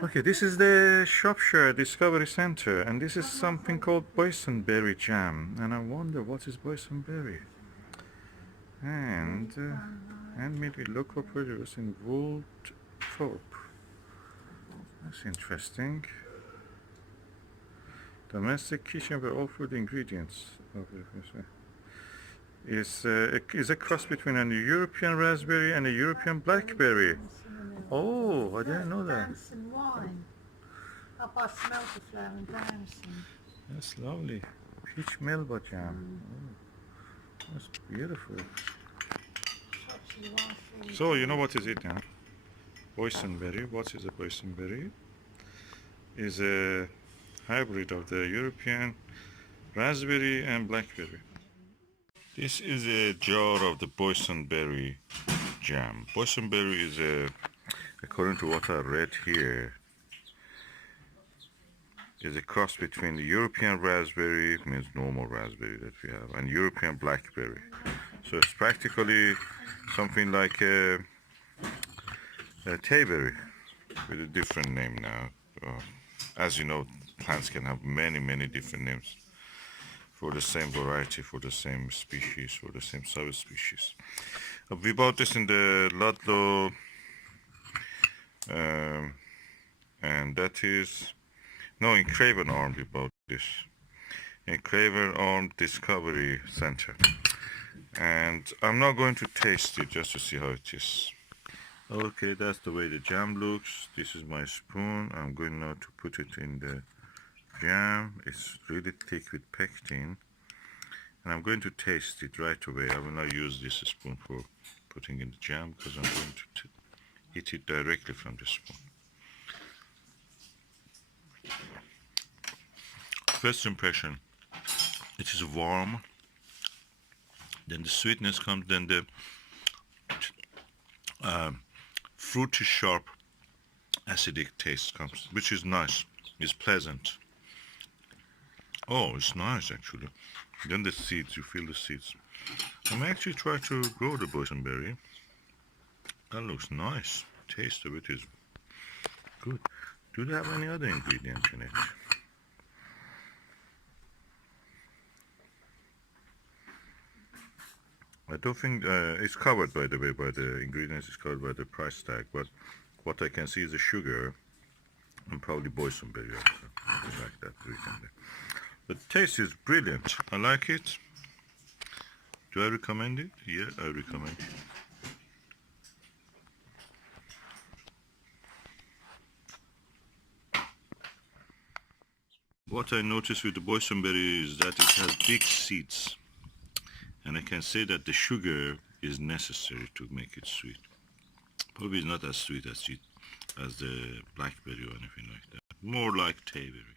Okay, this is the Shropshire Discovery Center, and this is something called Boysenberry jam. And I wonder what is Boysenberry. And handmade with local produce in Woolthorpe. That's interesting. Domestic kitchen where all food ingredients is a cross between a European raspberry and a European blackberry. Oh, I didn't know that. Damson wine. Up I smelled the flower and damson. That's lovely. Peach melba jam. Oh, that's beautiful. So you know what is it now? Boysenberry. What is a boysenberry? Is a hybrid of the European raspberry and blackberry. This is a jar of the boysenberry jam. Boysenberry is a, according to what I read here, is a cross between the European raspberry, means normal raspberry that we have, and European blackberry. So it's practically something like a dewberry with a different name now. As you know, plants can have many different names for the same variety, for the same species, for the same subspecies. We bought this in the Ludlow, and that is, no, in Craven Arm we bought this. In Craven Arm Discovery Center. And I'm not going to taste it just to see how it is. Okay, that's the way the jam looks. This is my spoon. I'm going now to put it in the jam. It's really thick with pectin. And I'm going to taste it right away. I will not use this spoon for putting in the jam because I'm going to eat it directly from the spoon. First impression, it is warm. Then the sweetness comes, then the fruity, sharp, acidic taste comes, which is nice. It's pleasant. Oh, it's nice actually. Then the seeds, you feel the seeds. I may actually try to grow the boysenberry. That looks nice. Taste of it is good. Do they have any other ingredients in it? I don't think it's covered, by the way, by the ingredients. It's covered by the price tag, but what I can see is the sugar and probably boysenberry also. Just like that. The taste is brilliant. I like it. Do I recommend it? Yeah, I recommend it. What I noticed with the boysenberry is that it has big seeds. And I can say that the sugar is necessary to make it sweet. Probably not as sweet as the blackberry or anything like that. More like dewberry.